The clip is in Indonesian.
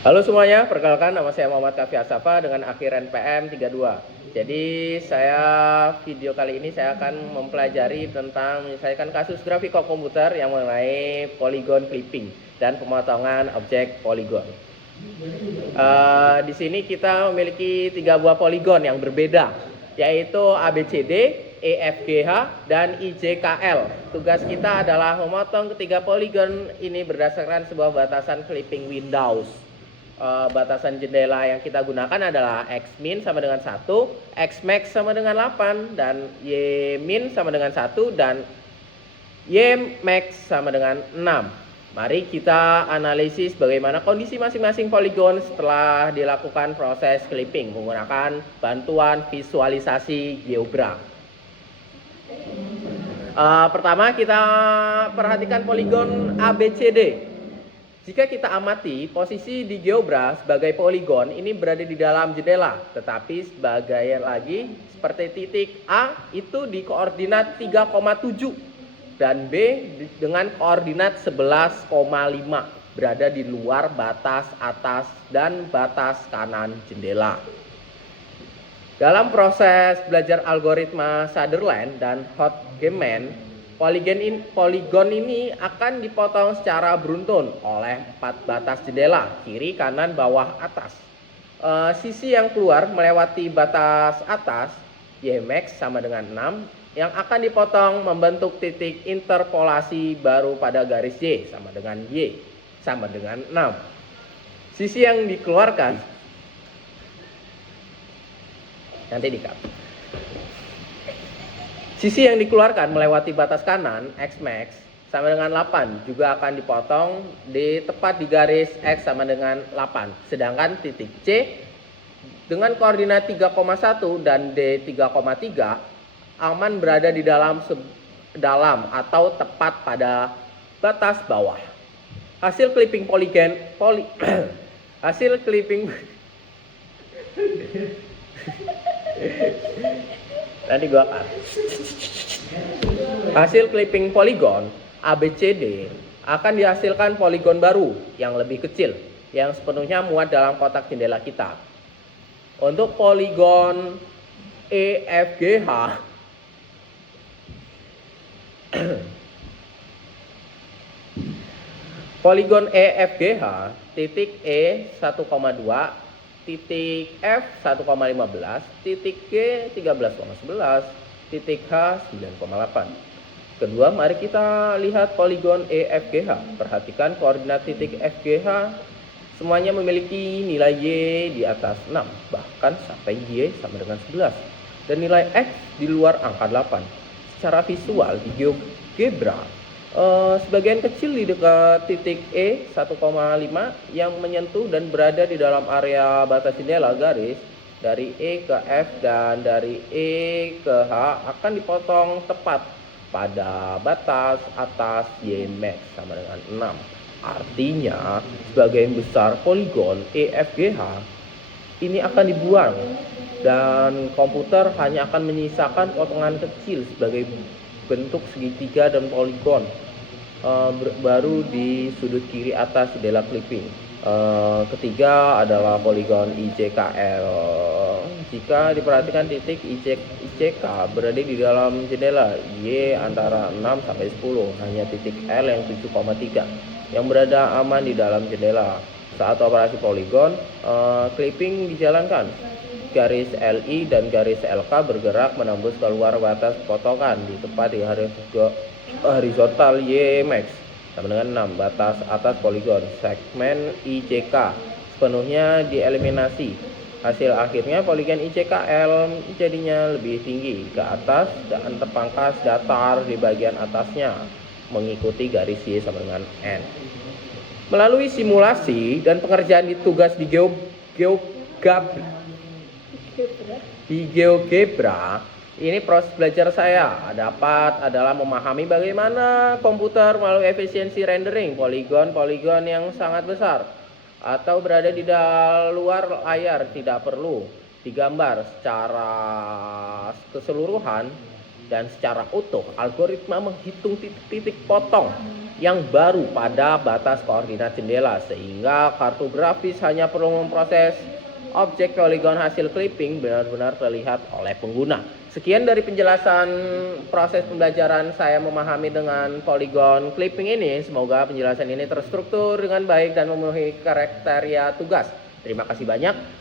Halo semuanya, perkenalkan nama saya Muhammad Kafi Asafa dengan akhir NPM 32. Jadi video kali ini saya akan mempelajari tentang menyelesaikan kasus grafik komputer yang mengenai polygon clipping dan pemotongan objek polygon. Di sini kita memiliki 3 buah polygon yang berbeda, yaitu ABCD, EFGH, dan IJKL. Tugas kita adalah memotong ketiga polygon ini berdasarkan sebuah batasan clipping Windows. Batasan jendela yang kita gunakan adalah X min sama dengan 1, X max sama dengan 8, dan Y min sama dengan 1, dan Y max sama dengan 6. Mari kita analisis bagaimana kondisi masing-masing poligon setelah dilakukan proses clipping menggunakan bantuan visualisasi GeoGebra. Pertama kita perhatikan poligon ABCD. Jika kita amati posisi di GeoGebra sebagai poligon ini berada di dalam jendela, tetapi sebagai lagi seperti titik A itu di koordinat 3,7 dan B dengan koordinat 11,5 berada di luar batas atas dan batas kanan jendela. Dalam proses belajar algoritma Sutherland dan Hodgman, poligon ini akan dipotong secara beruntun oleh 4 batas jendela, kiri, kanan, bawah, atas. Sisi yang keluar melewati batas atas, Y max sama dengan 6, yang akan dipotong membentuk titik interpolasi baru pada garis Y sama dengan Y sama dengan 6. Sisi yang dikeluarkan, nanti di-cut. Sisi yang dikeluarkan melewati batas kanan, X max, sama dengan 8, juga akan dipotong tepat di garis X sama dengan 8. Sedangkan titik C dengan koordinat 3,1 dan D 3,3 aman berada di dalam atau tepat pada batas bawah. Hasil clipping hasil clipping nanti gua akan hasil clipping poligon ABCD akan dihasilkan poligon baru yang lebih kecil yang sepenuhnya muat dalam kotak jendela kita. Untuk poligon EFGH poligon EFGH titik E 1,2, titik F 1,15, titik G 13,11, titik H 9,8. Kedua, mari kita lihat poligon EFGH. Perhatikan koordinat titik FGH semuanya memiliki nilai Y di atas 6, bahkan sampai Y sama dengan 11, dan nilai X di luar angka 8. Secara visual di GeoGebra, sebagian kecil di dekat titik E 1,5 yang menyentuh dan berada di dalam area batas jendela garis dari E ke F dan dari E ke H akan dipotong tepat pada batas atas Y max sama dengan 6. Artinya sebagian besar poligon EFGH ini akan dibuang dan komputer hanya akan menyisakan potongan kecil sebagai bentuk segitiga dan poligon baru di sudut kiri atas jendela clipping. Ketiga adalah poligon IJKL. Jika diperhatikan titik IJK berada di dalam jendela Y antara 6 sampai 10, hanya titik L yang 7,3 yang berada aman di dalam jendela. Saat operasi poligon, clipping dijalankan. Garis LI dan garis LK bergerak menembus keluar batas potongan di tepat di horizontal Y max sama dengan 6. Batas atas poligon segmen IJK sepenuhnya dieliminasi. Hasil akhirnya poligon IJKL jadinya lebih tinggi ke atas dan terpangkas datar di bagian atasnya mengikuti garis Y sama dengan N. Melalui simulasi dan pengerjaan tugas di GeoGebra, ini proses belajar saya adalah memahami bagaimana komputer melalui efisiensi rendering poligon-poligon yang sangat besar atau berada di luar layar, tidak perlu digambar secara keseluruhan dan secara utuh. Algoritma menghitung titik-titik potong yang baru pada batas koordinat jendela, sehingga kartografis hanya perlu memproses objek poligon hasil clipping benar-benar terlihat oleh pengguna. Sekian dari penjelasan proses pembelajaran saya memahami dengan poligon clipping ini. Semoga penjelasan ini terstruktur dengan baik dan memenuhi kriteria tugas. Terima kasih banyak.